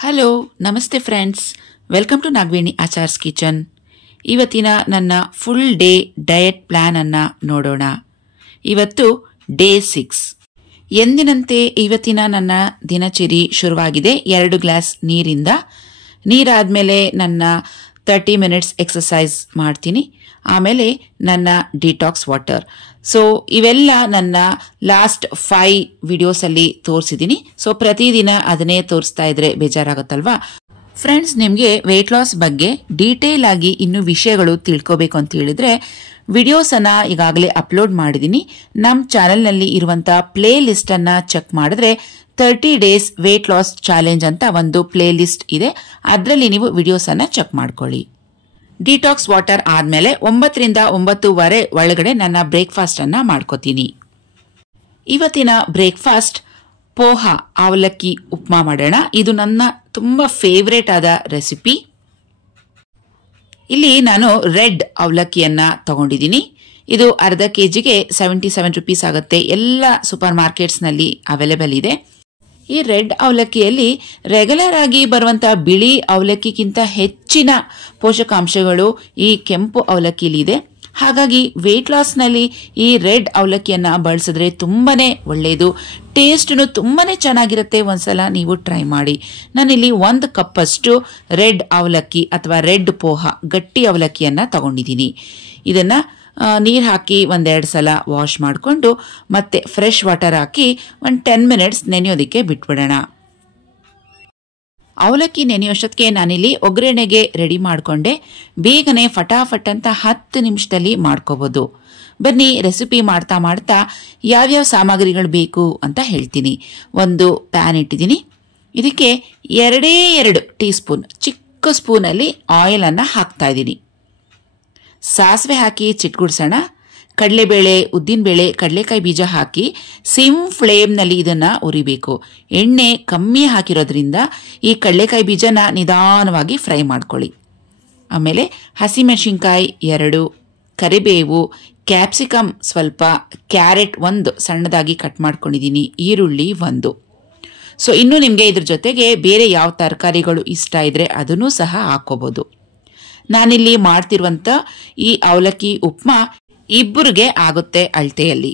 Hello ನಮಸ್ತೆ friends, welcome to Nagaveni Achar's kitchen. ಇವತ್ತಿನ ನನ್ನ ಫುಲ್ ಡೇ ಡಯಟ್ ಪ್ಲಾನ್ ಅನ್ನ ನೋಡೋಣ. ಇವತ್ತು ಡೇ 6. ಎಂದಿನಂತೆ ಇವತ್ತಿನ ನನ್ನ ದಿನಚರಿ ಶುರುವಾಗಿದೆ 2 ಗ್ಲಾಸ್ ನೀರಿಂದ. ನೀರಾದ್ಮೇಲೆ ನನ್ನ 30 ಮಿನಿಟ್ಸ್ ಎಕ್ಸರ್ಸೈಸ್ ಮಾಡ್ತೀನಿ. ಆಮೇಲೆ ನನ್ನ ಡಿಟಾಕ್ಸ್ ವಾಟರ್. ಸೊ ಇವೆಲ್ಲ ನನ್ನ ಲಾಸ್ಟ್ 5 ವಿಡಿಯೋಸ್ ಅಲ್ಲಿ ತೋರಿಸಿದ್ದೀನಿ. ಸೊ ಪ್ರತಿದಿನ ಅದನ್ನೇ ತೋರಿಸ್ತಾ ಇದ್ರೆ ಬೇಜಾರಾಗುತ್ತಲ್ವಾ ಫ್ರೆಂಡ್ಸ್? ನಿಮಗೆ ವೆಯ್ಟ್ ಲಾಸ್ ಬಗ್ಗೆ ಡೀಟೇಲ್ ಆಗಿ ಇನ್ನು ವಿಷಯಗಳು ತಿಳ್ಕೋಬೇಕು ಅಂತ ಹೇಳಿದ್ರೆ ವಿಡಿಯೋಸ್ ಅನ್ನ ಈಗಾಗಲೇ ಅಪ್ಲೋಡ್ ಮಾಡಿದ್ದೀನಿ. ನಮ್ಮ ಚಾನೆಲ್ ನಲ್ಲಿ ಇರುವಂತಹ ಪ್ಲೇ ಲಿಸ್ಟ್ ಅನ್ನ ಚೆಕ್ ಮಾಡಿದ್ರೆ 30 ಡೇಸ್ ವೆಯ್ಟ್ ಲಾಸ್ ಚಾಲೆಂಜ್ ಅಂತ ಒಂದು ಪ್ಲೇ ಲಿಸ್ಟ್ ಇದೆ. ಅದರಲ್ಲಿ ನೀವು ವಿಡಿಯೋಸ್ ಅನ್ನ ಚೆಕ್ ಮಾಡ್ಕೊಳ್ಳಿ. ಡಿಟಾಕ್ಸ್ ವಾಟರ್ ಆದ್ಮೇಲೆ 9 ರಿಂದ 9:30 ಒಳಗಡೆ ನನ್ನ ಬ್ರೇಕ್ಫಾಸ್ಟ್ ಅನ್ನ ಮಾಡ್ಕೋತೀನಿ. ಇವತ್ತಿನ ಬ್ರೇಕ್ಫಾಸ್ಟ್ ಪೋಹಾ ಅವಲಕ್ಕಿ ಉಪ್ಮಾ ಮಾಡೋಣ. ಇದು ನನ್ನ ತುಂಬಾ ಫೇವರೇಟ್ ಆದ ರೆಸಿಪಿ. ಇಲ್ಲಿ ನಾನು ರೆಡ್ ಅವಲಕ್ಕಿಯನ್ನ ತಗೊಂಡಿದ್ದೀನಿ. ಇದು ಅರ್ಧ ಕೆಜಿಗೆ 77 ರೂಪೀಸ್ ಆಗುತ್ತೆ. ಎಲ್ಲ ಸೂಪರ್ ಮಾರ್ಕೆಟ್ಸ್ ನಲ್ಲಿ ಅವೈಲೇಬಲ್ ಇದೆ. ಈ ರೆಡ್ ಅವಲಕ್ಕಿಯಲ್ಲಿ ರೆಗ್ಯುಲರ್ ಆಗಿ ಬರುವಂತಹ ಬಿಳಿ ಅವಲಕ್ಕಿಗಿಂತ ಹೆಚ್ಚಿನ ಪೋಷಕಾಂಶಗಳು ಈ ಕೆಂಪು ಅವಲಕ್ಕಿಲಿ ಇದೆ. ಹಾಗಾಗಿ ವೆಯ್ಟ್ ಲಾಸ್ ನಲ್ಲಿ ಈ ರೆಡ್ ಅವಲಕ್ಕಿಯನ್ನ ಬಳಸಿದ್ರೆ ತುಂಬಾನೇ ಒಳ್ಳೆಯದು. ಟೇಸ್ಟ್ನು ತುಂಬಾನೇ ಚೆನ್ನಾಗಿರುತ್ತೆ. ಒಂದ್ಸಲ ನೀವು ಟ್ರೈ ಮಾಡಿ. ನಾನಿಲ್ಲಿ 1 ಕಪ್ ಅಷ್ಟು ರೆಡ್ ಅವಲಕ್ಕಿ ಅಥವಾ ರೆಡ್ ಪೋಹಾ ಗಟ್ಟಿ ಅವಲಕ್ಕಿಯನ್ನ ತಗೊಂಡಿದ್ದೀನಿ. ಇದನ್ನ ನೀರು ಹಾಕಿ 1-2 ಸಲ ವಾಶ್ ಮಾಡಿಕೊಂಡು ಮತ್ತೆ ಫ್ರೆಶ್ ವಾಟರ್ ಹಾಕಿ 10 ಮಿನಿಟ್ಸ್ ನೆನೆಯೋದಕ್ಕೆ ಬಿಟ್ಬಿಡೋಣ. ಅವಲಕ್ಕಿ ನೆನೆಯೋಷ್ಟಕ್ಕೆ ನಾನಿಲ್ಲಿ ಒಗ್ಗರಣೆಗೆ ರೆಡಿ ಮಾಡಿಕೊಂಡೆ. ಬೇಗನೆ ಫಟಾಫಟ್ ಅಂತ 10 ನಿಮಿಷದಲ್ಲಿ ಮಾಡ್ಕೋಬಹುದು. ಬನ್ನಿ ರೆಸಿಪಿ ಮಾಡ್ತಾ ಮಾಡ್ತಾ ಯಾವ್ಯಾವ ಸಾಮಗ್ರಿಗಳು ಬೇಕು ಅಂತ ಹೇಳ್ತೀನಿ. ಒಂದು ಪ್ಯಾನ್ ಇಟ್ಟಿದ್ದೀನಿ. ಇದಕ್ಕೆ 2 ಟೀ ಸ್ಪೂನ್ ಚಿಕ್ಕ ಸ್ಪೂನಲ್ಲಿ ಆಯಿಲ್ ಅನ್ನ ಹಾಕ್ತಾ ಇದ್ದೀನಿ. ಸಾಸಿವೆ ಹಾಕಿ ಚಿಟ್ಗುಡ್ಸೋಣ. ಕಡಲೆಬೇಳೆ, ಉದ್ದಿನಬೇಳೆ, ಕಡಲೆಕಾಯಿ ಬೀಜ ಹಾಕಿ ಸಿಮ್ ಫ್ಲೇಮ್ ನಲ್ಲಿ ಇದನ್ನ ಉರಿಬೇಕು. ಎಣ್ಣೆ ಕಮ್ಮಿ ಹಾಕಿರೋದ್ರಿಂದ ಈ ಕಡಲೆಕಾಯಿ ಬೀಜನ ನಿಧಾನವಾಗಿ ಫ್ರೈ ಮಾಡ್ಕೊಳ್ಳಿ. ಆಮೇಲೆ ಹಸಿಮೆಣಸಿನ್ಕಾಯಿ 2, ಕರಿಬೇವು, ಕ್ಯಾಪ್ಸಿಕಮ್ ಸ್ವಲ್ಪ, ಕ್ಯಾರೆಟ್ 1 ಸಣ್ಣದಾಗಿ ಕಟ್ ಮಾಡ್ಕೊಂಡಿದ್ದೀನಿ, ಈರುಳ್ಳಿ 1. ಸೊ ಇನ್ನು ನಿಮಗೆ ಇದ್ರ ಜೊತೆಗೆ ಬೇರೆ ಯಾವ ತರಕಾರಿಗಳು ಇಷ್ಟ ಇದ್ರೆ ಅದನ್ನು ಸಹ ಹಾಕೋಬಹುದು. ನಾನಿಲ್ಲಿ ಮಾಡ್ತಿರುವಂತ ಈ ಅವಲಕ್ಕಿ ಉಪ್ಮಾ ಇಬ್ಬರಿಗೆ ಆಗುತ್ತೆ ಅಳತೆಯಲ್ಲಿ.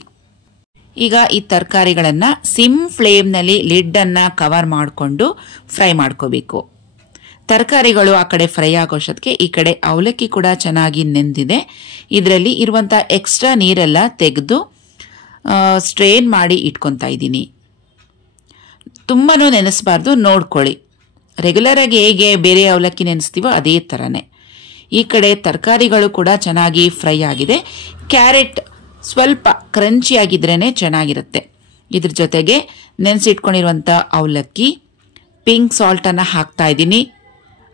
ಈಗ ಈ ತರಕಾರಿಗಳನ್ನ ಸಿಮ್ ಫ್ಲೇಮ್ ನಲ್ಲಿ ಲಿಡ್ ಅನ್ನ ಕವರ್ ಮಾಡಿಕೊಂಡು ಫ್ರೈ ಮಾಡ್ಕೋಬೇಕು. ತರಕಾರಿಗಳು ಆ ಕಡೆ ಫ್ರೈ ಆಗೋಷ್ಟಕ್ಕೆ ಈ ಕಡೆ ಅವಲಕ್ಕಿ ಕೂಡ ಚೆನ್ನಾಗಿ ನೆಂದಿದೆ. ಇದರಲ್ಲಿ ಇರುವಂತ ಎಕ್ಸ್ಟ್ರಾ ನೀರೆಲ್ಲ ತೆಗೆದು ಸ್ಟ್ರೇನ್ ಮಾಡಿ ಇಟ್ಕೊತಾ ಇದ್ದೀನಿ. ತುಂಬಾನು ನೆನೆಸಬಾರ್ದು, ನೋಡ್ಕೊಳ್ಳಿ. ರೆಗ್ಯುಲರ್ ಆಗಿ ಹೇಗೆ ಬೇರೆ ಅವಲಕ್ಕಿ ನೆನೆಸ್ತೀವೋ ಅದೇ ತರನೇ. ಈ ಕಡೆ ತರಕಾರಿಗಳು ಕೂಡ ಚೆನ್ನಾಗಿ ಫ್ರೈ ಆಗಿದೆ. ಕ್ಯಾರೆಟ್ ಸ್ವಲ್ಪ ಕ್ರಂಚಿ ಆಗಿದ್ರೇನೆ ಚೆನ್ನಾಗಿರುತ್ತೆ. ಇದ್ರ ಜೊತೆಗೆ ನೆನೆಸಿಟ್ಕೊಂಡಿರುವಂತ ಅವಲಕ್ಕಿ, ಪಿಂಕ್ ಸಾಲ್ಟ್ ಅನ್ನ ಹಾಕ್ತಾ ಇದ್ದೀನಿ.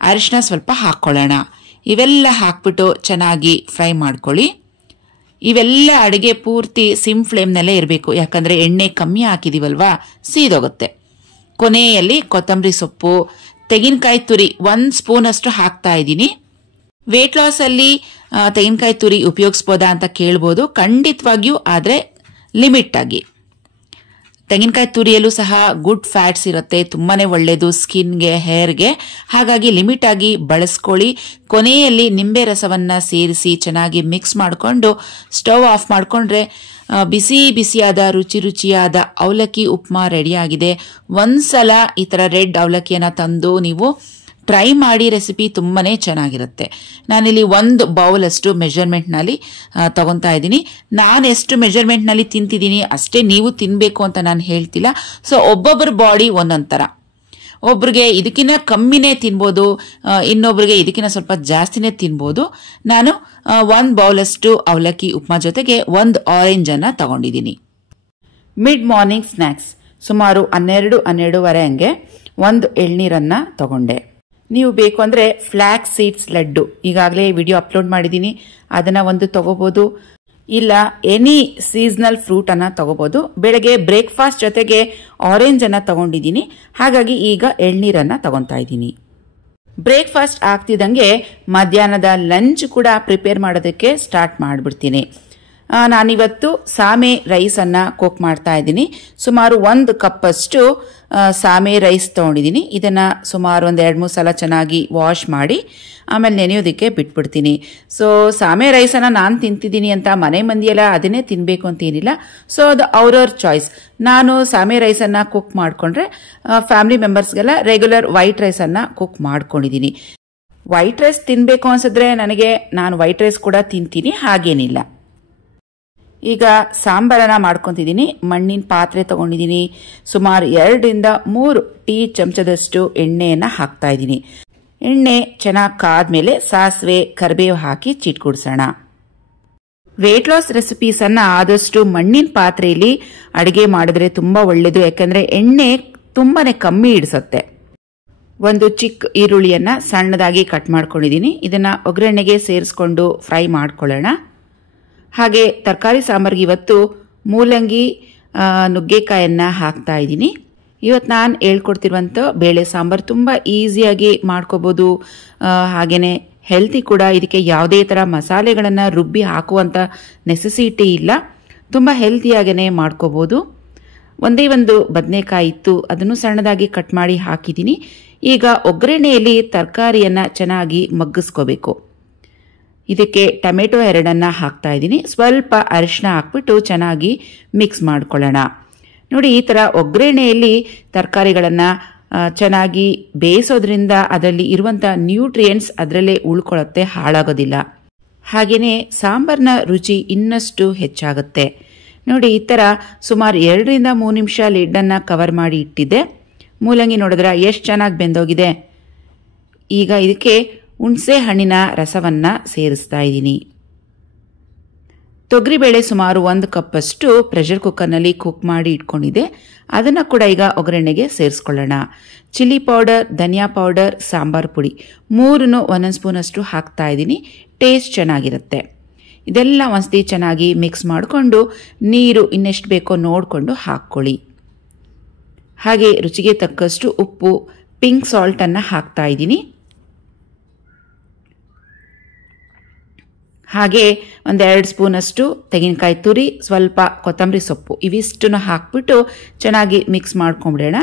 ಅರಿಶಿನ ಸ್ವಲ್ಪ ಹಾಕೊಳ್ಳೋಣ. ಇವೆಲ್ಲ ಹಾಕ್ಬಿಟ್ಟು ಚೆನ್ನಾಗಿ ಫ್ರೈ ಮಾಡ್ಕೊಳ್ಳಿ. ಇವೆಲ್ಲ ಅಡುಗೆ ಪೂರ್ತಿ ಸಿಮ್ ಫ್ಲೇಮ್ನಲ್ಲೇ ಇರಬೇಕು. ಯಾಕಂದ್ರೆ ಎಣ್ಣೆ ಕಮ್ಮಿ ಹಾಕಿದೀವಲ್ವಾ, ಸೀದೋಗುತ್ತೆ. ಕೊನೆಯಲ್ಲಿ ಕೊತ್ತಂಬರಿ ಸೊಪ್ಪು, ತೆಂಗಿನಕಾಯಿ ತುರಿ 1 ಸ್ಪೂನ್ ಅಷ್ಟು ಹಾಕ್ತಾ ಇದ್ದೀನಿ. ವೇಟ್ ಲಾಸ್ ಅಲ್ಲಿ ತೆಂಗಿನಕಾಯಿ ತುರಿ ಉಪಯೋಗಿಸಬಹುದಾ ಅಂತ ಕೇಳಬಹುದು. ಖಂಡಿತವಾಗಿಯೂ, ಆದ್ರೆ ಲಿಮಿಟ್ ಆಗಿ. ತೆಂಗಿನಕಾಯಿ ತುರಿಯಲ್ಲೂ ಸಹ ಗುಡ್ ಫ್ಯಾಟ್ಸ್ ಇರುತ್ತೆ, ತುಂಬಾನೇ ಒಳ್ಳೆಯದು ಸ್ಕಿನ್ಗೆ, ಹೇರ್ಗೆ. ಹಾಗಾಗಿ ಲಿಮಿಟ್ ಆಗಿ ಬಳಸ್ಕೊಳ್ಳಿ. ಕೊನೆಯಲ್ಲಿ ನಿಂಬೆ ರಸವನ್ನ ಸೇರಿಸಿ ಚೆನ್ನಾಗಿ ಮಿಕ್ಸ್ ಮಾಡಿಕೊಂಡು ಸ್ಟವ್ ಆಫ್ ಮಾಡಿಕೊಂಡ್ರೆ ಬಿಸಿ ಬಿಸಿಯಾದ ರುಚಿಯಾದ ಅವಲಕ್ಕಿ ಉಪ್ಮಾ ರೆಡಿಯಾಗಿದೆ. ಒಂದ್ಸಲ ಈ ತರ ರೆಡ್ ಅವಲಕ್ಕಿಯನ್ನ ತಂದು ನೀವು ಟ್ರೈ ಮಾಡಿ. ರೆಸಿಪಿ ತುಂಬಾನೇ ಚೆನ್ನಾಗಿರುತ್ತೆ. ನಾನಿಲ್ಲಿ 1 ಬೌಲ್ ಅಷ್ಟು ಮೆಜರ್ಮೆಂಟ್ ನಲ್ಲಿ ತಗೊಂತಾ ಇದ್ದೀನಿ. ನಾನು ಎಷ್ಟು ಮೆಜರ್ಮೆಂಟ್ ನಲ್ಲಿ ತಿಂತಿದ್ದೀನಿ ಅಷ್ಟೇ ನೀವು ತಿನ್ಬೇಕು ಅಂತ ನಾನು ಹೇಳ್ತಿಲ್ಲ. ಸೊ ಒಬ್ಬೊಬ್ಬರ ಬಾಡಿ ಒಂದೊಂದ್ ತರ. ಒಬ್ರಿಗೆ ಇದಕ್ಕಿಂತ ಕಮ್ಮಿನೇ ತಿನ್ಬೋದು, ಇನ್ನೊಬ್ರಿಗೆ ಇದಕ್ಕಿಂತ ಸ್ವಲ್ಪ ಜಾಸ್ತಿನೇ ತಿನ್ಬೋದು. ನಾನು 1 ಬೌಲ್ ಅಷ್ಟು ಅವಲಕ್ಕಿ ಉಪ್ಮಾ ಜೊತೆಗೆ 1 ಆರೆಂಜ್ ಅನ್ನ ತಗೊಂಡಿದ್ದೀನಿ. ಮಿಡ್ ಮಾರ್ನಿಂಗ್ ಸ್ನಾಕ್ಸ್ ಸುಮಾರು 12-12:30 ಹಂಗೆ 1 ಎಳ್ನೀರನ್ನ ತಗೊಂಡೆ. ನೀವು ಬೇಕು ಅಂದ್ರೆ ಫ್ಲಾಕ್ಸ್ ಸೀಡ್ಸ್ ಲಡ್ಡು ಈಗಾಗಲೇ ವಿಡಿಯೋ ಅಪ್ಲೋಡ್ ಮಾಡಿದ್ದೀನಿ, ಅದನ್ನ 1 ತಗೋಬಹುದು. ಇಲ್ಲ ಎನಿ ಸೀಸನಲ್ ಫ್ರೂಟ್ ಅನ್ನ ತಗೋಬಹುದು. ಬೆಳಗ್ಗೆ ಬ್ರೇಕ್ಫಾಸ್ಟ್ ಜೊತೆಗೆ ಆರೆಂಜ್ ಅನ್ನ ತಗೊಂಡಿದ್ದೀನಿ. ಹಾಗಾಗಿ ಈಗ ಎಳ್ನೀರನ್ನ ತಗೊಂತಾ ಇದ್ದೀನಿ. ಬ್ರೇಕ್ಫಾಸ್ಟ್ ಆಗ್ತಿದ್ದಂಗೆ ಮಧ್ಯಾಹ್ನದ ಲಂಚ್ ಕೂಡ ಪ್ರಿಪೇರ್ ಮಾಡೋದಕ್ಕೆ ಸ್ಟಾರ್ಟ್ ಮಾಡ್ಬಿಡ್ತೀನಿ. ನಾನಿವತ್ತು ಸಾಮೆ ರೈಸ್ ಅನ್ನ ಕುಕ್ ಮಾಡ್ತಾ ಇದ್ದೀನಿ. ಸುಮಾರು 1 ಕಪ್ ಅಷ್ಟು ಸಾಮೆ ರೈಸ್ ತೊಗೊಂಡಿದ್ದೀನಿ. ಇದನ್ನು ಸುಮಾರು ಒಂದು 2-3 ಸಲ ಚೆನ್ನಾಗಿ ವಾಶ್ ಮಾಡಿ ಆಮೇಲೆ ನೆನೆಯೋದಕ್ಕೆ ಬಿಟ್ಬಿಡ್ತೀನಿ. ಸೊ ಸಾಮೆ ರೈಸನ್ನು ನಾನು ತಿಂತಿದ್ದೀನಿ ಅಂತ ಮನೆ ಮಂದಿಯೆಲ್ಲ ಅದನ್ನೇ ತಿನ್ನಬೇಕು ಅಂತ ಏನಿಲ್ಲ. ಸೊ ಅದು ಅವ್ರವ್ರ ಚಾಯ್ಸ್. ನಾನು ಸಾಮೆ ರೈಸನ್ನು ಕುಕ್ ಮಾಡಿಕೊಂಡ್ರೆ ಫ್ಯಾಮಿಲಿ ಮೆಂಬರ್ಸ್ಗೆಲ್ಲ ರೆಗ್ಯುಲರ್ ವೈಟ್ ರೈಸನ್ನು ಕುಕ್ ಮಾಡ್ಕೊಂಡಿದ್ದೀನಿ. ವೈಟ್ ರೈಸ್ ತಿನ್ನಬೇಕು ಅನ್ಸಿದ್ರೆ ನಾನು ವೈಟ್ ರೈಸ್ ಕೂಡ ತಿಂತೀನಿ, ಹಾಗೇನಿಲ್ಲ. ಈಗ ಸಾಂಬಾರನ್ನ ಮಾಡ್ಕೊತಿದ್ದೀನಿ. ಮಣ್ಣಿನ ಪಾತ್ರೆ ತಗೊಂಡಿದ್ದೀನಿ. ಸುಮಾರು 2-3 ಟೀ ಚಮಚದಷ್ಟು ಎಣ್ಣೆಯನ್ನು ಹಾಕ್ತಾ ಇದ್ದೀನಿ. ಎಣ್ಣೆ ಚೆನ್ನಾಗಿ ಕಾದ್ಮೇಲೆ ಸಾಸಿವೆ ಕರಿಬೇವು ಹಾಕಿ ಚಿಟ್ಕುಡ್ಸೋಣ. ವೇಟ್ ಲಾಸ್ ರೆಸಿಪೀಸನ್ನು ಆದಷ್ಟು ಮಣ್ಣಿನ ಪಾತ್ರೆಯಲ್ಲಿ ಅಡುಗೆ ಮಾಡಿದ್ರೆ ತುಂಬ ಒಳ್ಳೆಯದು. ಯಾಕಂದರೆ ಎಣ್ಣೆ ತುಂಬಾನೇ ಕಮ್ಮಿ ಇಡಿಸುತ್ತೆ. ಒಂದು ಚಿಕ್ಕ ಈರುಳ್ಳಿಯನ್ನು ಸಣ್ಣದಾಗಿ ಕಟ್ ಮಾಡ್ಕೊಂಡಿದ್ದೀನಿ. ಇದನ್ನು ಒಗ್ಗರಣೆಗೆ ಸೇರಿಸ್ಕೊಂಡು ಫ್ರೈ ಮಾಡ್ಕೊಳ್ಳೋಣ. ಹಾಗೆ ತರಕಾರಿ ಸಾಂಬಾರಿಗೆ ಇವತ್ತು ಮೂಲಂಗಿ ನುಗ್ಗೆಕಾಯನ್ನು ಹಾಕ್ತಾ ಇದ್ದೀನಿ. ಇವತ್ತು ನಾನು ಹೇಳ್ಕೊಡ್ತಿರುವಂಥ ಬೇಳೆ ಸಾಂಬಾರು ತುಂಬ ಈಸಿಯಾಗಿ ಮಾಡ್ಕೋಬೋದು. ಹಾಗೆಯೇ ಹೆಲ್ತಿ ಕೂಡ. ಇದಕ್ಕೆ ಯಾವುದೇ ಥರ ಮಸಾಲೆಗಳನ್ನು ರುಬ್ಬಿ ಹಾಕುವಂಥ ನೆಸೆಸಿಟಿ ಇಲ್ಲ. ತುಂಬ ಹೆಲ್ತಿಯಾಗೇ ಮಾಡ್ಕೋಬೋದು. ಒಂದೇ ಒಂದು ಬದನೆಕಾಯಿ ಇತ್ತು, ಅದನ್ನು ಸಣ್ಣದಾಗಿ ಕಟ್ ಮಾಡಿ ಹಾಕಿದ್ದೀನಿ. ಈಗ ಒಗ್ಗರಣೆಯಲ್ಲಿ ತರಕಾರಿಯನ್ನು ಚೆನ್ನಾಗಿ ಮಗ್ಗಿಸ್ಕೋಬೇಕು. ಇದಕ್ಕೆ ಟೊಮೆಟೊ 2 ಹಾಕ್ತಾ ಇದ್ದೀನಿ. ಸ್ವಲ್ಪ ಅರಿಶಿನ ಹಾಕ್ಬಿಟ್ಟು ಚೆನ್ನಾಗಿ ಮಿಕ್ಸ್ ಮಾಡ್ಕೊಳ್ಳೋಣ. ನೋಡಿ, ಈ ಥರ ಒಗ್ಗರಣೆಯಲ್ಲಿ ತರಕಾರಿಗಳನ್ನು ಚೆನ್ನಾಗಿ ಬೇಯಿಸೋದ್ರಿಂದ ಅದರಲ್ಲಿ ಇರುವಂಥ ನ್ಯೂಟ್ರಿಯೆಂಟ್ಸ್ ಅದರಲ್ಲೇ ಉಳ್ಕೊಳ್ಳುತ್ತೆ, ಹಾಳಾಗೋದಿಲ್ಲ. ಹಾಗೆಯೇ ಸಾಂಬಾರಿನ ರುಚಿ ಇನ್ನಷ್ಟು ಹೆಚ್ಚಾಗುತ್ತೆ. ನೋಡಿ, ಈ ಥರ ಸುಮಾರು 2-3 ನಿಮಿಷ ಲಿಡ್ಡನ್ನು ಕವರ್ ಮಾಡಿ ಇಟ್ಟಿದ್ದೆ. ಮೂಲಂಗಿ ನೋಡಿದ್ರೆ ಎಷ್ಟು ಚೆನ್ನಾಗಿ ಬೆಂದೋಗಿದೆ. ಈಗ ಇದಕ್ಕೆ ಹುಣಸೆ ಹಣ್ಣಿನ ರಸವನ್ನು ಸೇರಿಸ್ತಾ ಇದ್ದೀನಿ. ತೊಗರಿಬೇಳೆ ಸುಮಾರು 1 ಕಪ್ಪಷ್ಟು ಪ್ರೆಷರ್ ಕುಕ್ಕರ್ನಲ್ಲಿ ಕುಕ್ ಮಾಡಿ ಇಟ್ಕೊಂಡಿದ್ದೆ. ಅದನ್ನು ಕೂಡ ಈಗ ಒಗ್ಗರಣೆಗೆ ಸೇರಿಸ್ಕೊಳ್ಳೋಣ. ಚಿಲ್ಲಿ ಪೌಡರ್, ಧನಿಯಾ ಪೌಡರ್, ಸಾಂಬಾರು ಪುಡಿ 3 1 ಸ್ಪೂನಷ್ಟು ಹಾಕ್ತಾ ಇದ್ದೀನಿ. ಟೇಸ್ಟ್ ಚೆನ್ನಾಗಿರುತ್ತೆ. ಇದೆಲ್ಲ ಒಂದ್ಸತಿ ಚೆನ್ನಾಗಿ ಮಿಕ್ಸ್ ಮಾಡಿಕೊಂಡು ನೀರು ಇನ್ನೆಷ್ಟು ಬೇಕೋ ನೋಡಿಕೊಂಡು ಹಾಕ್ಕೊಳ್ಳಿ. ಹಾಗೆ ರುಚಿಗೆ ತಕ್ಕಷ್ಟು ಉಪ್ಪು, ಪಿಂಕ್ ಸಾಲ್ಟನ್ನು ಹಾಕ್ತಾ ಇದ್ದೀನಿ. ಹಾಗೆ 1-2 ಸ್ಪೂನಷ್ಟು ತೆಂಗಿನಕಾಯಿ ತುರಿ, ಸ್ವಲ್ಪ ಕೊತ್ತಂಬರಿ ಸೊಪ್ಪು ಇವಿಷ್ಟನ್ನು ಹಾಕ್ಬಿಟ್ಟು ಚೆನ್ನಾಗಿ ಮಿಕ್ಸ್ ಮಾಡ್ಕೊಂಬಿಡೋಣ.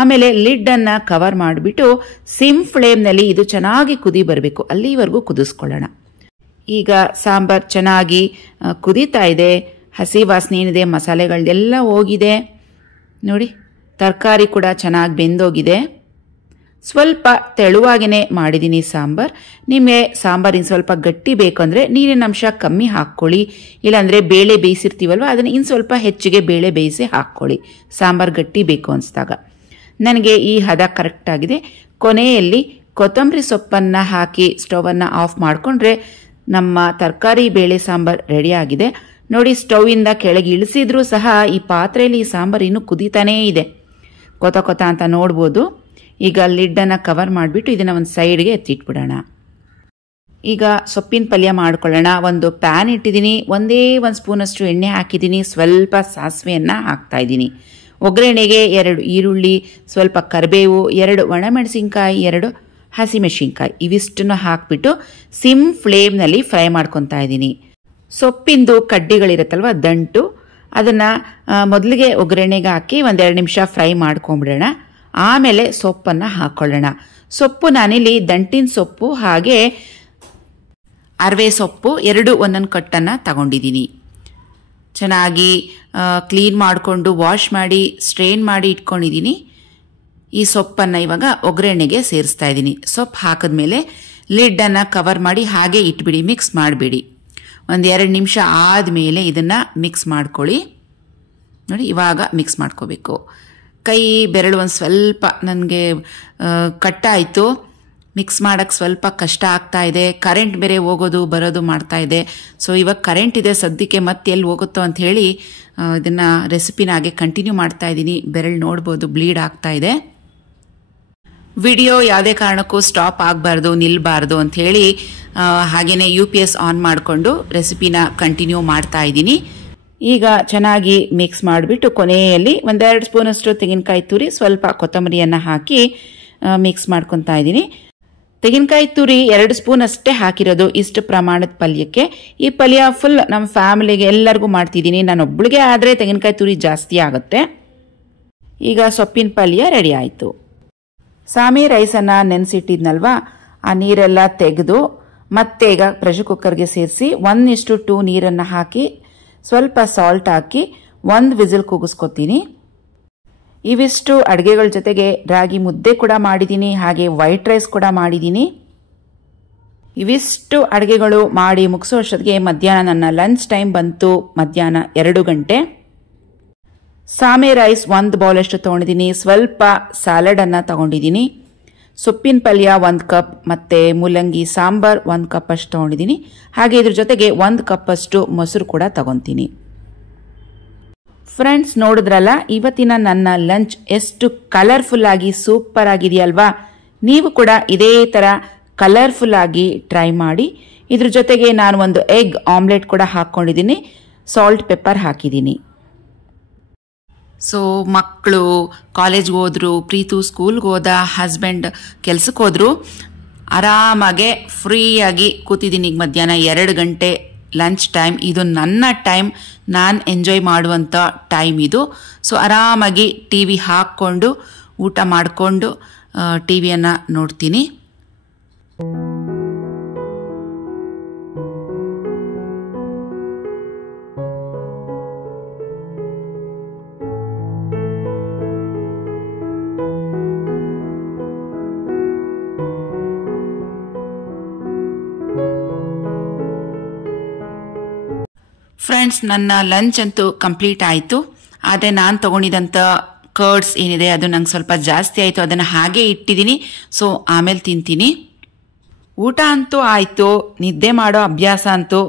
ಆಮೇಲೆ ಲಿಡ್ಡನ್ನು ಕವರ್ ಮಾಡಿಬಿಟ್ಟು ಸಿಮ್ ಫ್ಲೇಮ್ನಲ್ಲಿ ಇದು ಚೆನ್ನಾಗಿ ಕುದಿ ಬರಬೇಕು, ಅಲ್ಲಿವರೆಗೂ ಕುದಿಸ್ಕೊಳ್ಳೋಣ. ಈಗ ಸಾಂಬಾರು ಚೆನ್ನಾಗಿ ಕುದೀತಾ ಇದೆ. ಹಸಿ ವಾಸನೆ ಏನಿದೆ, ಮಸಾಲೆಗಳೆಲ್ಲ ಹೋಗಿದೆ. ನೋಡಿ, ತರಕಾರಿ ಕೂಡ ಚೆನ್ನಾಗಿ ಬೆಂದೋಗಿದೆ. ಸ್ವಲ್ಪ ತೆಳುವಾಗಿನೇ ಮಾಡಿದ್ದೀನಿ ಸಾಂಬಾರು. ನಿಮಗೆ ಸಾಂಬಾರಿನ ಸ್ವಲ್ಪ ಗಟ್ಟಿ ಬೇಕು ಅಂದರೆ ನೀರಿನ ಅಂಶ ಕಮ್ಮಿ ಹಾಕ್ಕೊಳ್ಳಿ. ಇಲ್ಲಾಂದರೆ ಬೇಳೆ ಬೇಯಿಸಿರ್ತೀವಲ್ವ, ಅದನ್ನು ಇನ್ನು ಸ್ವಲ್ಪ ಹೆಚ್ಚಿಗೆ ಬೇಳೆ ಬೇಯಿಸಿ ಹಾಕ್ಕೊಳ್ಳಿ ಸಾಂಬಾರು ಗಟ್ಟಿ ಬೇಕು ಅನಿಸಿದಾಗ. ನನಗೆ ಈ ಹದ ಕರೆಕ್ಟಾಗಿದೆ. ಕೊನೆಯಲ್ಲಿ ಕೊತ್ತಂಬರಿ ಸೊಪ್ಪನ್ನು ಹಾಕಿ ಸ್ಟವನ್ನು ಆಫ್ ಮಾಡಿಕೊಂಡ್ರೆ ನಮ್ಮ ತರಕಾರಿ ಬೇಳೆ ಸಾಂಬಾರು ರೆಡಿಯಾಗಿದೆ. ನೋಡಿ, ಸ್ಟೌವಿಂದ ಕೆಳಗೆ ಇಳಿಸಿದ್ರೂ ಸಹ ಈ ಪಾತ್ರೆಯಲ್ಲಿ ಈ ಸಾಂಬಾರು ಇನ್ನೂ ಕುದೀತಾನೇ ಇದೆ. ಕೊತ ಅಂತ ನೋಡ್ಬೋದು. ಈಗ ಲಿಡ್ಡನ್ನು ಕವರ್ ಮಾಡಿಬಿಟ್ಟು ಇದನ್ನು ಒಂದು ಸೈಡ್ಗೆ ಎತ್ತಿಟ್ಬಿಡೋಣ. ಈಗ ಸೊಪ್ಪಿನ ಪಲ್ಯ ಮಾಡ್ಕೊಳ್ಳೋಣ. ಒಂದು ಪ್ಯಾನ್ ಇಟ್ಟಿದ್ದೀನಿ. 1 ಸ್ಪೂನಷ್ಟು ಎಣ್ಣೆ ಹಾಕಿದ್ದೀನಿ. ಸ್ವಲ್ಪ ಸಾಸಿವೆಯನ್ನು ಹಾಕ್ತಾ ಇದ್ದೀನಿ. ಒಗ್ಗರಣೆಗೆ 2 ಈರುಳ್ಳಿ, ಸ್ವಲ್ಪ ಕರಿಬೇವು, 2 ಒಣಮೆಣಸಿನ್ಕಾಯಿ, 2 ಹಸಿಮೆಣಸಿನ್ಕಾಯಿ ಇವಿಷ್ಟನ್ನು ಹಾಕ್ಬಿಟ್ಟು ಸಿಮ್ ಫ್ಲೇಮ್ನಲ್ಲಿ ಫ್ರೈ ಮಾಡ್ಕೊತಾ ಇದ್ದೀನಿ. ಸೊಪ್ಪಿಂದು ಕಡ್ಡಿಗಳಿರುತ್ತಲ್ವ, ದಂಟು, ಅದನ್ನು ಮೊದಲಿಗೆ ಒಗ್ಗರಣೆಗೆ ಹಾಕಿ 1-2 ನಿಮಿಷ ಫ್ರೈ ಮಾಡ್ಕೊಂಬಿಡೋಣ. ಆಮೇಲೆ ಸೊಪ್ಪನ್ನು ಹಾಕ್ಕೊಳ್ಳೋಣ. ಸೊಪ್ಪು ನಾನಿಲ್ಲಿ ದಂಟಿನ ಸೊಪ್ಪು ಹಾಗೆ ಅರವೆ ಸೊಪ್ಪು 2 ಒಂದೊಂದು ಕಟ್ಟನ್ನು ತಗೊಂಡಿದ್ದೀನಿ. ಚೆನ್ನಾಗಿ ಕ್ಲೀನ್ ಮಾಡಿಕೊಂಡು ವಾಶ್ ಮಾಡಿ ಸ್ಟ್ರೈನ್ ಮಾಡಿ ಇಟ್ಕೊಂಡಿದ್ದೀನಿ. ಈ ಸೊಪ್ಪನ್ನು ಇವಾಗ ಒಗ್ಗರಣೆಗೆ ಸೇರಿಸ್ತಾ ಇದ್ದೀನಿ. ಸೊಪ್ಪು ಹಾಕಿದ್ಮೇಲೆ ಲಿಡ್ಡನ್ನು ಕವರ್ ಮಾಡಿ ಹಾಗೆ ಇಟ್ಬಿಡಿ, ಮಿಕ್ಸ್ ಮಾಡಿಬಿಡಿ. 1-2 ನಿಮಿಷ ಆದಮೇಲೆ ಇದನ್ನು ಮಿಕ್ಸ್ ಮಾಡ್ಕೊಳ್ಳಿ. ನೋಡಿ, ಇವಾಗ ಮಿಕ್ಸ್ ಮಾಡ್ಕೋಬೇಕು. ಕೈ ಬೆರಳು ಒಂದು ಸ್ವಲ್ಪ ನನಗೆ ಕಟ್ಟಾಯಿತು. ಮಿಕ್ಸ್ ಮಾಡೋಕ್ಕೆ ಸ್ವಲ್ಪ ಕಷ್ಟ ಆಗ್ತಾ ಇದೆ. ಕರೆಂಟ್ ಬೇರೆ ಹೋಗೋದು ಬರೋದು ಮಾಡ್ತಾ ಇದೆ. ಸೊ ಇವಾಗ ಕರೆಂಟ್ ಇದೆ ಸದ್ಯಕ್ಕೆ, ಮತ್ತೆ ಎಲ್ಲಿ ಹೋಗುತ್ತೋ ಅಂತ ಹೇಳಿ ಇದನ್ನು ರೆಸಿಪಿನ ಹಾಗೆ ಕಂಟಿನ್ಯೂ ಮಾಡ್ತಾ ಇದ್ದೀನಿ. ಬೆರಳು ನೋಡ್ಬೋದು, ಬ್ಲೀಡ್ ಆಗ್ತಾ ಇದೆ. ವಿಡಿಯೋ ಯಾವುದೇ ಕಾರಣಕ್ಕೂ ಸ್ಟಾಪ್ ಆಗಬಾರ್ದು, ನಿಲ್ಲಬಾರ್ದು ಅಂಥೇಳಿ ಹಾಗೆಯೇ UPS ಆನ್ ಮಾಡಿಕೊಂಡು ರೆಸಿಪಿನ ಕಂಟಿನ್ಯೂ ಮಾಡ್ತಾ ಇದ್ದೀನಿ. ಈಗ ಚೆನ್ನಾಗಿ ಮಿಕ್ಸ್ ಮಾಡಿಬಿಟ್ಟು ಕೊನೆಯಲ್ಲಿ 1-2 ಸ್ಪೂನಷ್ಟು ತೆಂಗಿನಕಾಯಿ ತುರಿ, ಸ್ವಲ್ಪ ಕೊತ್ತಂಬರಿಯನ್ನು ಹಾಕಿ ಮಿಕ್ಸ್ ಮಾಡ್ಕೊತಾ ಇದ್ದೀನಿ. ತೆಂಗಿನಕಾಯಿ ತುರಿ 2 ಸ್ಪೂನ್ ಅಷ್ಟೇ ಹಾಕಿರೋದು ಇಷ್ಟು ಪ್ರಮಾಣದ ಪಲ್ಯಕ್ಕೆ. ಈ ಪಲ್ಯ ಫುಲ್ ನಮ್ಮ ಫ್ಯಾಮಿಲಿಗೆ ಎಲ್ಲರಿಗೂ ಮಾಡ್ತಿದ್ದೀನಿ. ನಾನು ಒಬ್ಬಳಿಗೆ ಆದರೆ ತೆಂಗಿನಕಾಯಿ ತುರಿ ಜಾಸ್ತಿ ಆಗುತ್ತೆ. ಈಗ ಸೊಪ್ಪಿನ ಪಲ್ಯ ರೆಡಿ ಆಯಿತು. ಸಾಮೆ ರೈಸನ್ನು ನೆನೆಸಿಟ್ಟಿದ್ನಲ್ವಾ, ಆ ನೀರೆಲ್ಲ ತೆಗೆದು ಮತ್ತೆ ಈಗ ಪ್ರೆಷರ್ ಕುಕ್ಕರ್ಗೆ ಸೇರಿಸಿ 1:2 ನೀರನ್ನು ಹಾಕಿ ಸ್ವಲ್ಪ ಸಾಲ್ಟ್ ಹಾಕಿ 1 ವಿಸಿಲ್ ಕೂಗಿಸ್ಕೊತೀನಿ. ಇವಿಷ್ಟು ಅಡುಗೆಗಳ ಜೊತೆಗೆ ರಾಗಿ ಮುದ್ದೆ ಕೂಡ ಮಾಡಿದ್ದೀನಿ, ಹಾಗೆ ವೈಟ್ ರೈಸ್ ಕೂಡ ಮಾಡಿದ್ದೀನಿ. ಇವಿಷ್ಟು ಅಡುಗೆಗಳು ಮಾಡಿ ಮುಗಿಸೋ ಅಷ್ಟೊತ್ತಿಗೆ ಮಧ್ಯಾಹ್ನ ನನ್ನ ಲಂಚ್ ಟೈಮ್ ಬಂತು. ಮಧ್ಯಾಹ್ನ 2 ಗಂಟೆ. ಸಾಮೆ ರೈಸ್ 1 ಬೌಲಷ್ಟು ತೊಗೊಂಡಿದ್ದೀನಿ, ಸ್ವಲ್ಪ ಸ್ಯಾಲಡನ್ನು ತಗೊಂಡಿದ್ದೀನಿ, ಸೊಪ್ಪಿನ ಪಲ್ಯ 1 ಕಪ್ ಮತ್ತು ಮೂಲಂಗಿ ಸಾಂಬಾರ್ 1 ಕಪ್ ಅಷ್ಟು ತೊಗೊಂಡಿದ್ದೀನಿ. ಹಾಗೆ ಇದ್ರ ಜೊತೆಗೆ 1 ಕಪ್ ಅಷ್ಟು ಮೊಸರು ಕೂಡ ತಗೊತೀನಿ. ಫ್ರೆಂಡ್ಸ್, ನೋಡಿದ್ರಲ್ಲ ಇವತ್ತಿನ ನನ್ನ ಲಂಚ್ ಎಷ್ಟು ಕಲರ್ಫುಲ್ ಆಗಿ ಸೂಪರ್ ಆಗಿದೆಯಲ್ವಾ. ನೀವು ಕೂಡ ಇದೇ ಥರ ಕಲರ್ಫುಲ್ ಆಗಿ ಟ್ರೈ ಮಾಡಿ. ಇದ್ರ ಜೊತೆಗೆ ನಾನು ಒಂದು ಎಗ್ ಆಮ್ಲೆಟ್ ಕೂಡ ಹಾಕ್ಕೊಂಡಿದ್ದೀನಿ, ಸಾಲ್ಟ್ ಪೆಪ್ಪರ್ ಹಾಕಿದ್ದೀನಿ. ಸೊ ಮಕ್ಕಳು ಕಾಲೇಜ್ಗೆ ಹೋದ್ರು, ಪ್ರೀತು ಸ್ಕೂಲ್ಗೆ ಹೋದ, ಹಸ್ಬೆಂಡ್ ಕೆಲ್ಸಕ್ಕೆ ಹೋದ್ರು, ಆರಾಮಾಗೆ ಫ್ರೀಯಾಗಿ ಕೂತಿದ್ದೀನಿ. ಈಗ ಮಧ್ಯಾಹ್ನ 2 ಗಂಟೆ ಲಂಚ್ ಟೈಮ್. ಇದು ನನ್ನ ಟೈಮ್, ನಾನು ಎಂಜಾಯ್ ಮಾಡುವಂಥ ಟೈಮ್ ಇದು. ಸೊ ಆರಾಮಾಗಿ ಟಿ ವಿ ಹಾಕ್ಕೊಂಡು ಊಟ ಮಾಡಿಕೊಂಡು ಟಿ ವಿಯನ್ನು ನೋಡ್ತೀನಿ. ಫ್ರೆಂಡ್ಸ್, ನನ್ನ ಲಂಚ್ ಅಂತೂ ಕಂಪ್ಲೀಟ್ ಆಯಿತು. ಆದರೆ ನಾನು ತೊಗೊಂಡಿದ್ದಂಥ ಕರ್ಡ್ಸ್ ಏನಿದೆ ಅದು ನಂಗೆ ಸ್ವಲ್ಪ ಜಾಸ್ತಿ ಆಯಿತು, ಅದನ್ನು ಹಾಗೆ ಇಟ್ಟಿದ್ದೀನಿ. ಸೊ ಆಮೇಲೆ ತಿಂತೀನಿ. ಊಟ ಅಂತೂ ಆಯಿತು, ನಿದ್ದೆ ಮಾಡೋ ಅಭ್ಯಾಸ ಅಂತೂ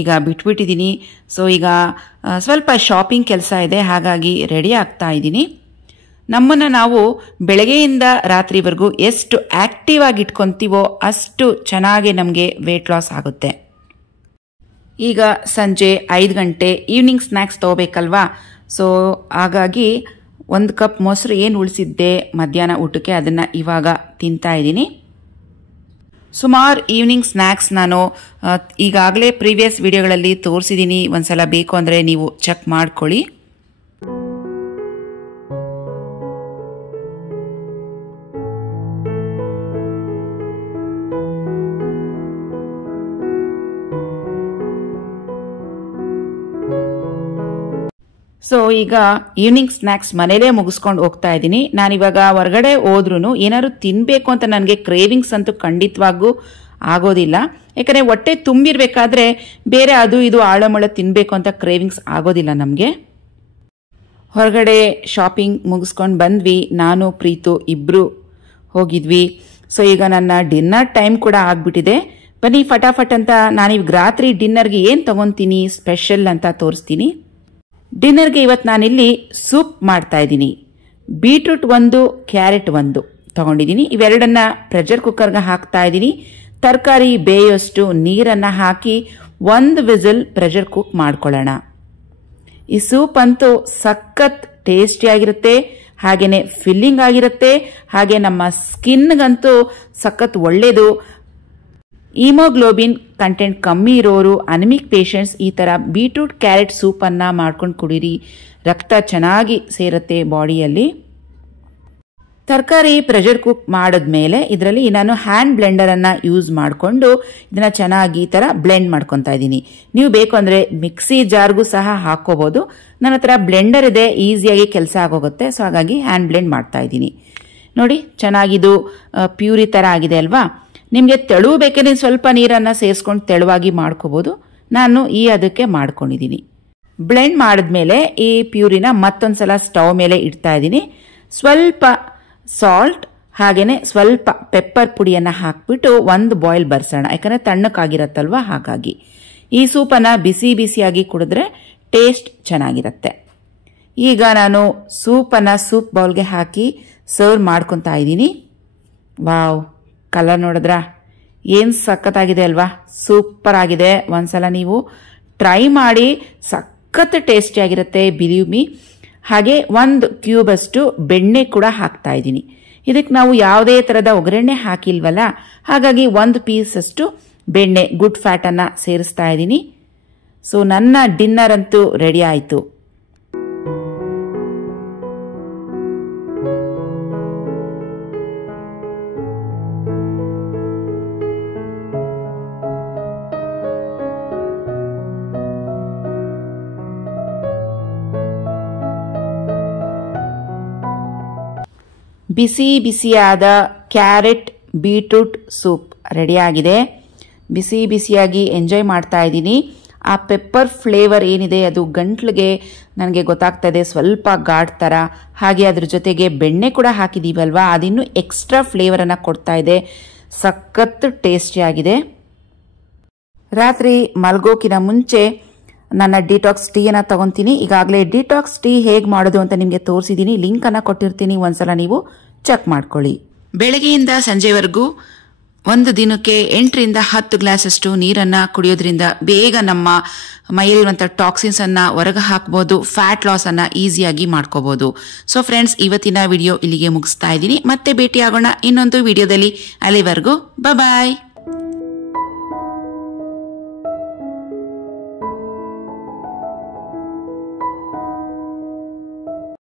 ಈಗ ಬಿಟ್ಬಿಟ್ಟಿದ್ದೀನಿ. ಸೊ ಈಗ ಸ್ವಲ್ಪ ಶಾಪಿಂಗ್ ಕೆಲಸ ಇದೆ, ಹಾಗಾಗಿ ರೆಡಿ ಆಗ್ತಾ ಇದ್ದೀನಿ. ನಮ್ಮನ್ನು ನಾವು ಬೆಳಗ್ಗೆಯಿಂದ ರಾತ್ರಿವರೆಗೂ ಎಷ್ಟು ಆ್ಯಕ್ಟಿವ್ ಆಗಿ ಇಟ್ಕೊತೀವೋ ಅಷ್ಟು ಚೆನ್ನಾಗಿ ನಮಗೆ ವೆಯ್ಟ್ ಲಾಸ್ ಆಗುತ್ತೆ. ಈಗ ಸಂಜೆ 5 ಗಂಟೆ, ಈವ್ನಿಂಗ್ ಸ್ನ್ಯಾಕ್ಸ್ ತೊಗೋಬೇಕಲ್ವಾ. ಸೊ ಹಾಗಾಗಿ 1 ಕಪ್ ಮೊಸರು ಏನು ಉಳಿಸಿದ್ದೆ ಮಧ್ಯಾಹ್ನ ಊಟಕ್ಕೆ, ಅದನ್ನು ಇವಾಗ ತಿಂತಾ ಇದ್ದೀನಿ. ಸುಮಾರು ಈವ್ನಿಂಗ್ ಸ್ನ್ಯಾಕ್ಸ್ ನಾನು ಈಗಾಗಲೇ ಪ್ರೀವಿಯಸ್ ವಿಡಿಯೋಗಳಲ್ಲಿ ತೋರಿಸಿದ್ದೀನಿ. ಒಂದ್ಸಲ ಬೇಕು ಅಂದರೆ ನೀವು ಚೆಕ್ ಮಾಡ್ಕೊಳ್ಳಿ. ಸೊ ಈಗ ಈವ್ನಿಂಗ್ ಸ್ನ್ಯಾಕ್ಸ್ ಮನೇಲೇ ಮುಗಿಸ್ಕೊಂಡು ಹೋಗ್ತಾ ಇದ್ದೀನಿ. ನಾನಿವಾಗ ಹೊರಗಡೆ ಹೋದ್ರೂ ಏನಾದ್ರು ತಿನ್ನಬೇಕು ಅಂತ ನನಗೆ ಕ್ರೇವಿಂಗ್ಸ್ ಅಂತೂ ಖಂಡಿತವಾಗೂ ಆಗೋದಿಲ್ಲ. ಯಾಕಂದರೆ ಹೊಟ್ಟೆ ತುಂಬಿರಬೇಕಾದ್ರೆ ಬೇರೆ ಅದು ಇದು ಆಳಮಳ ತಿನ್ನಬೇಕು ಅಂತ ಕ್ರೇವಿಂಗ್ಸ್ ಆಗೋದಿಲ್ಲ ನಮಗೆ. ಹೊರಗಡೆ ಶಾಪಿಂಗ್ ಮುಗಿಸ್ಕೊಂಡು ಬಂದ್ವಿ, ನಾನು ಪ್ರೀತು ಇಬ್ಬರು ಹೋಗಿದ್ವಿ. ಸೊ ಈಗ ನನ್ನ ಡಿನ್ನರ್ ಟೈಮ್ ಕೂಡ ಆಗಿಬಿಟ್ಟಿದೆ. ಬನ್ನಿ ಫಟಾಫಟ್ ಅಂತ ನಾನೀಗ ರಾತ್ರಿ ಡಿನ್ನರ್ಗೆ ಏನು ತಗೊತೀನಿ ಸ್ಪೆಷಲ್ ಅಂತ ತೋರಿಸ್ತೀನಿ. ಡಿನ್ನರ್ಗೆ ಇವತ್ತು ನಾನಿಲ್ಲಿ ಸೂಪ್ ಮಾಡ್ತಾ ಇದ್ದೀನಿ. ಬೀಟ್ರೂಟ್ 1, ಕ್ಯಾರೆಟ್ 1 ತಗೊಂಡಿದ್ದೀನಿ. ಇವೆರಡನ್ನ ಪ್ರೆಷರ್ ಕುಕ್ಕರ್ಗೆ ಹಾಕ್ತಾ ಇದ್ದೀನಿ. ತರಕಾರಿ ಬೇಯೋಷ್ಟು ನೀರನ್ನು ಹಾಕಿ 1 ವಿಸಿಲ್ ಪ್ರೆಷರ್ ಕುಕ್ ಮಾಡ್ಕೊಳ್ಳೋಣ. ಈ ಸೂಪ್ ಅಂತೂ ಸಖತ್ ಟೇಸ್ಟಿಯಾಗಿರುತ್ತೆ, ಹಾಗೇನೆ ಫಿಲ್ಲಿಂಗ್ ಆಗಿರುತ್ತೆ, ಹಾಗೆ ನಮ್ಮ ಸ್ಕಿನ್ಗಂತೂ ಸಖತ್ ಒಳ್ಳೆಯದು. ಈಮೋಗ್ಲೋಬಿನ್ ಕಂಟೆಂಟ್ ಕಮ್ಮಿ ಇರೋರು, ಅನಿಮಿಕ್ ಪೇಷಂಟ್ಸ್ ಈ ಥರ ಬೀಟ್ರೂಟ್ ಕ್ಯಾರೆಟ್ ಸೂಪನ್ನು ಮಾಡ್ಕೊಂಡು ಕುಡೀರಿ, ರಕ್ತ ಚೆನ್ನಾಗಿ ಸೇರುತ್ತೆ ಬಾಡಿಯಲ್ಲಿ. ತರಕಾರಿ ಪ್ರೆಷರ್ ಕುಕ್ ಮಾಡಿದ್ಮೇಲೆ ಇದರಲ್ಲಿ ನಾನು ಹ್ಯಾಂಡ್ ಬ್ಲೆಂಡರನ್ನು ಯೂಸ್ ಮಾಡಿಕೊಂಡು ಇದನ್ನು ಚೆನ್ನಾಗಿ ಈ ಥರ ಬ್ಲೆಂಡ್ ಮಾಡ್ಕೊತಾ ಇದ್ದೀನಿ. ನೀವು ಬೇಕು ಅಂದರೆ ಮಿಕ್ಸಿ ಜಾರ್ಗೂ ಸಹ ಹಾಕ್ಕೋಬೋದು. ನನ್ನ ಹತ್ರ ಬ್ಲೆಂಡರ್ ಇದೆ, ಈಸಿಯಾಗಿ ಕೆಲಸ ಆಗೋಗುತ್ತೆ. ಸೊ ಹಾಗಾಗಿ ಹ್ಯಾಂಡ್ ಬ್ಲೆಂಡ್ ಮಾಡ್ತಾ ಇದ್ದೀನಿ. ನೋಡಿ, ಚೆನ್ನಾಗಿದು ಪ್ಯೂರಿ ಥರ ಆಗಿದೆ ಅಲ್ವಾ. ನಿಮಗೆ ತೆಳು ಬೇಕಂದ್ರೆ ಸ್ವಲ್ಪ ನೀರನ್ನು ಸೇರಿಸ್ಕೊಂಡು ತೆಳುವಾಗಿ ಮಾಡ್ಕೋಬೋದು. ನಾನು ಅದಕ್ಕೆ ಮಾಡ್ಕೊಂಡಿದ್ದೀನಿ. ಬ್ಲೆಂಡ್ ಮಾಡಿದ್ಮೇಲೆ ಈ ಪ್ಯೂರಿನ ಮತ್ತೊಂದ್ಸಲ ಸ್ಟವ್ ಮೇಲೆ ಇಡ್ತಾ ಇದ್ದೀನಿ. ಸ್ವಲ್ಪ ಸಾಲ್ಟ್ ಹಾಗೇನೆ ಸ್ವಲ್ಪ ಪೆಪ್ಪರ್ ಪುಡಿಯನ್ನು ಹಾಕ್ಬಿಟ್ಟು 1 ಬಾಯ್ಲ್ ಬರ್ಸೋಣ. ಯಾಕಂದರೆ ತಣ್ಣಕ್ಕಾಗಿರತ್ತಲ್ವ, ಹಾಗಾಗಿ ಈ ಸೂಪನ್ನು ಬಿಸಿ ಬಿಸಿಯಾಗಿ ಕುಡಿದ್ರೆ ಟೇಸ್ಟ್ ಚೆನ್ನಾಗಿರುತ್ತೆ. ಈಗ ನಾನು ಸೂಪನ್ನು ಸೂಪ್ ಬೌಲ್ಗೆ ಹಾಕಿ ಸರ್ವ್ ಮಾಡ್ಕೊತಾ ಇದ್ದೀನಿ. ವಾವ್, ಕಲರ್ ನೋಡಿದ್ರಾ ಏನು ಸಖತ್ತಾಗಿದೆ ಅಲ್ವಾ, ಸೂಪರ್ ಆಗಿದೆ. ಒಂದ್ಸಲ ನೀವು ಟ್ರೈ ಮಾಡಿ, ಸಖತ್ ಟೇಸ್ಟಿಯಾಗಿರುತ್ತೆ, ಬಿಲೀವ್ ಮೀ. ಹಾಗೆ 1 ಕ್ಯೂಬ್ ಅಷ್ಟು ಬೆಣ್ಣೆ ಕೂಡ ಹಾಕ್ತಾ ಇದ್ದೀನಿ. ಇದಕ್ಕೆ ನಾವು ಯಾವುದೇ ಥರದ ಒಗ್ಗರಣೆ ಹಾಕಿಲ್ವಲ್ಲ, ಹಾಗಾಗಿ 1 ಪೀಸ್ ಅಷ್ಟು ಬೆಣ್ಣೆ ಗುಡ್ ಫ್ಯಾಟನ್ನು ಸೇರಿಸ್ತಾ ಇದ್ದೀನಿ. ಸೊ ನನ್ನ ಡಿನ್ನರ್ ಅಂತೂ ರೆಡಿ ಆಯಿತು. ಬಿಸಿ ಬಿಸಿಯಾದ ಕ್ಯಾರೆಟ್ ಬೀಟ್ರೂಟ್ ಸೂಪ್ ರೆಡಿಯಾಗಿದೆ. ಬಿಸಿ ಬಿಸಿಯಾಗಿ ಎಂಜಾಯ್ ಮಾಡ್ತಾ ಇದ್ದೀನಿ. ಆ ಪೆಪ್ಪರ್ ಫ್ಲೇವರ್ ಏನಿದೆ ಅದು ಗಂಟ್ಲಿಗೆ ನನಗೆ ಗೊತ್ತಾಗ್ತಾ ಇದೆ ಸ್ವಲ್ಪ ಘಾಟ್ ಥರ. ಹಾಗೆ ಅದ್ರ ಜೊತೆಗೆ ಬೆಣ್ಣೆ ಕೂಡ ಹಾಕಿದ್ದೀವಲ್ವಾ, ಅದಿನ್ನೂ ಎಕ್ಸ್ಟ್ರಾ ಫ್ಲೇವರನ್ನು ಕೊಡ್ತಾ ಇದೆ. ಸಖತ್ ಟೇಸ್ಟಿಯಾಗಿದೆ. ರಾತ್ರಿ ಮಲ್ಗೋಕಿನ ಮುಂಚೆ ನನ್ನ ಡಿಟಾಕ್ಸ್ ಟೀಯನ್ನು ತಗೊತೀನಿ. ಈಗಾಗಲೇ ಡಿಟಾಕ್ಸ್ ಟೀ ಹೇಗೆ ಮಾಡೋದು ಅಂತ ನಿಮಗೆ ತೋರಿಸಿದ್ದೀನಿ, ಲಿಂಕನ್ನು ಕೊಟ್ಟಿರ್ತೀನಿ, ಒಂದ್ಸಲ ನೀವು ಚೆಕ್ ಮಾಡ್ಕೊಳ್ಳಿ. ಬೆಳಗ್ಗೆಯಿಂದ ಸಂಜೆವರೆಗೂ ಒಂದು ದಿನಕ್ಕೆ 8 ರಿಂದ 10 ಗ್ಲಾಸಷ್ಟು ನೀರನ್ನು ಕುಡಿಯೋದ್ರಿಂದ ಬೇಗ ನಮ್ಮ ಮೈಯಲ್ಲಿರುವಂಥ ಟಾಕ್ಸಿನ್ಸನ್ನು ಹೊರಗೆ ಹಾಕ್ಬೋದು, ಫ್ಯಾಟ್ ಲಾಸನ್ನು ಈಸಿಯಾಗಿ ಮಾಡ್ಕೋಬೋದು. ಸೊ ಫ್ರೆಂಡ್ಸ್, ಇವತ್ತಿನ ವಿಡಿಯೋ ಇಲ್ಲಿಗೆ ಮುಗಿಸ್ತಾ ಇದ್ದೀನಿ. ಮತ್ತೆ ಭೇಟಿಯಾಗೋಣ ಇನ್ನೊಂದು ವಿಡಿಯೋದಲ್ಲಿ. ಅಲ್ಲಿವರೆಗೂ ಬಾಯ್.